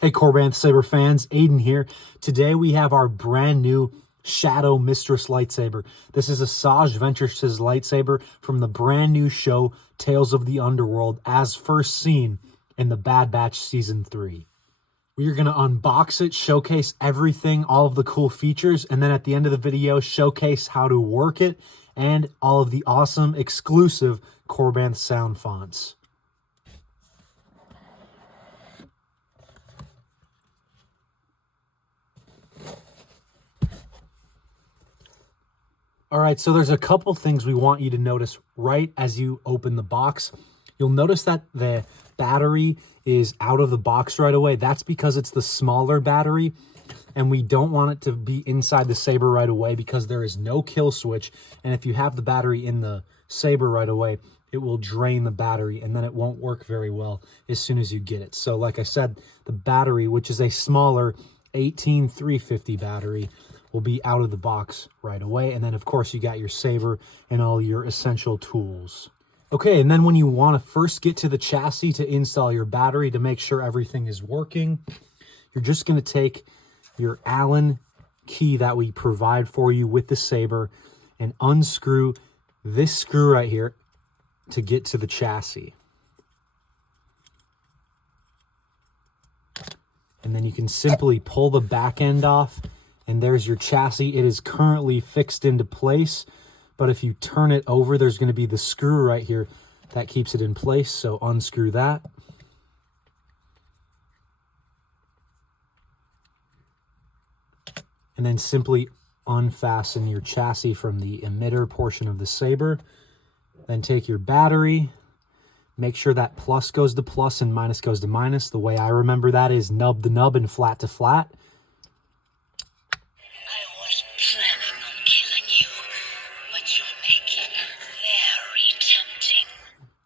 Hey Corban Saber fans, Aiden here. Today we have our brand new Shadow Mistress Lightsaber. This is Asajj Ventress' lightsaber from the brand new show Tales of the Underworld, as first seen in the Bad Batch Season 3. We are going to unbox it, showcase everything, all of the cool features, and then at the end of the video, showcase how to work it and all of the awesome exclusive Corban sound fonts. All right, so there's a couple things we want you to notice right as you open the box. You'll notice that the battery is out of the box right away. That's because it's the smaller battery, and we don't want it to be inside the saber right away because there is no kill switch. And if you have the battery in the saber right away, it will drain the battery, and then it won't work very well as soon as you get it. So like I said, the battery, which is a smaller 18350 battery, will be out of the box right away. And then of course you got your saber and all your essential tools. Okay, and then when you want to first get to the chassis to install your battery to make sure everything is working, you're just going to take your Allen key that we provide for you with the saber and unscrew this screw right here to get to the chassis. And then you can simply pull the back end off, and there's your chassis. It is currently fixed into place, but if you turn it over, there's going to be the screw right here that keeps it in place. So unscrew that. And then simply unfasten your chassis from the emitter portion of the saber. Then take your battery. Make sure that plus goes to plus and minus goes to minus. The way I remember that is nub to nub and flat to flat.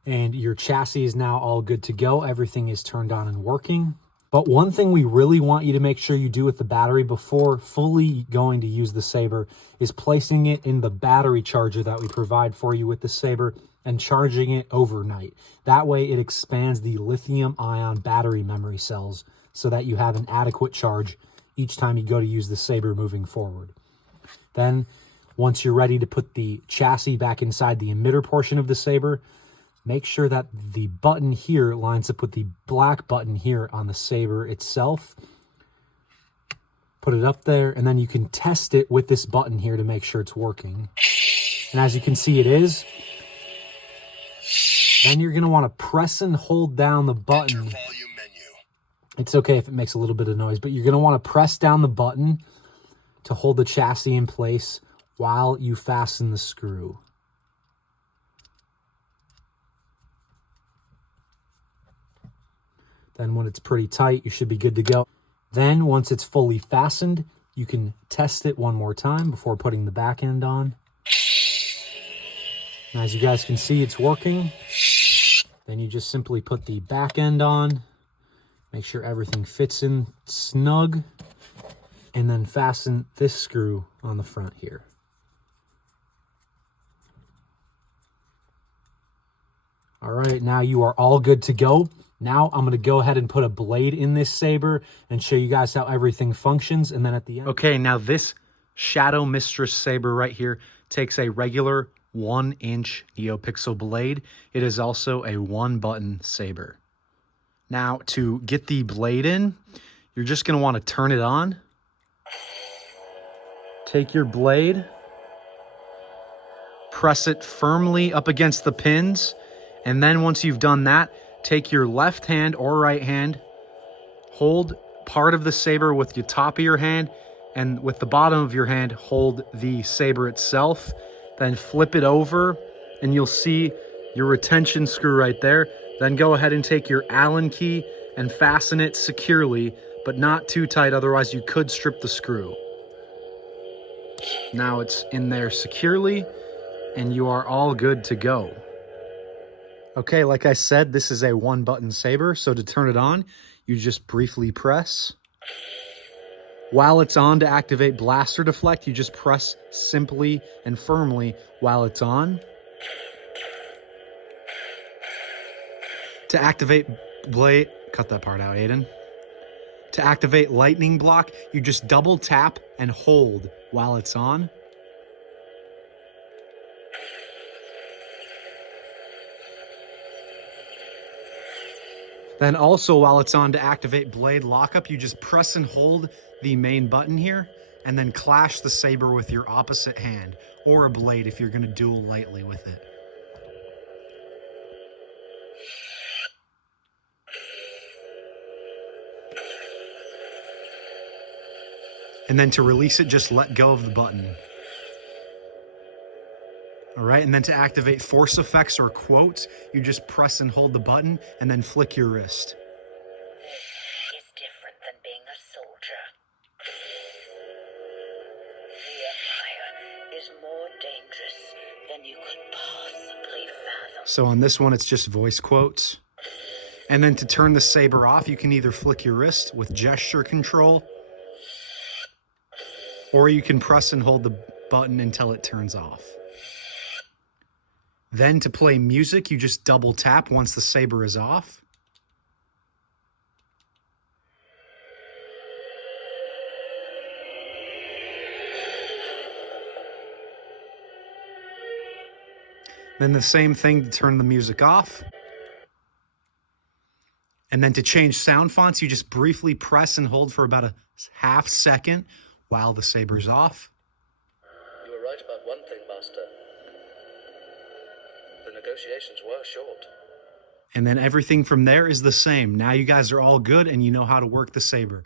And your chassis is now all good to go. Everything is turned on and working. But one thing we really want you to make sure you do with the battery before fully going to use the saber is placing it in the battery charger that we provide for you with the saber and charging it overnight. That way it expands the lithium-ion battery memory cells so that you have an adequate charge each time you go to use the saber moving forward. Then, once you're ready to put the chassis back inside the emitter portion of the saber, make sure that the button here lines up with the black button here on the saber itself. Put it up there, and then you can test it with this button here to make sure it's working. And as you can see, it is. Then you're going to want to press and hold down the button. It's okay if it makes a little bit of noise, but you're going to want to press down the button to hold the chassis in place while you fasten the screw. Then when it's pretty tight, you should be good to go. Then once it's fully fastened, you can test it one more time before putting the back end on. And as you guys can see, it's working. Then you just simply put the back end on, make sure everything fits in snug, and then fasten this screw on the front here. All right, now you are all good to go. Now I'm going to go ahead and put a blade in this saber and show you guys how everything functions. And then at the end. Okay, now this Shadow Mistress saber right here takes a regular 1-inch NeoPixel blade. It is also a 1-button saber. Now to get the blade in, you're just going to want to turn it on. Take your blade, press it firmly up against the pins, and then once you've done that, take your left hand or right hand, hold part of the saber with the top of your hand, and with the bottom of your hand, hold the saber itself. Then flip it over, and you'll see your retention screw right there. Then go ahead and take your Allen key and fasten it securely, but not too tight, otherwise you could strip the screw. Now it's in there securely, and you are all good to go. Okay, like I said, this is a 1-button saber, so to turn it on, you just briefly press. While it's on, to activate blaster deflect, you just press simply and firmly while it's on. To activate blade, cut that part out, Aiden. To activate lightning block, you just double tap and hold while it's on. Then also while it's on, to activate blade lockup, you just press and hold the main button here and then clash the saber with your opposite hand, or a blade if you're going to duel lightly with it. And then to release it, just let go of the button. All right, and then to activate force effects or quotes, you just press and hold the button and then flick your wrist. This is different than being a soldier. The Empire is more dangerous than you could possibly fathom. So on this one, it's just voice quotes. And then to turn the saber off, you can either flick your wrist with gesture control, or you can press and hold the button until it turns off. Then to play music, you just double tap once the saber is off. Then the same thing to turn the music off. And then to change sound fonts, you just briefly press and hold for about a half second while the saber's off. You were right about one thing, Master. The negotiations were short. And then everything from there is the same. Now you guys are all good and you know how to work the saber.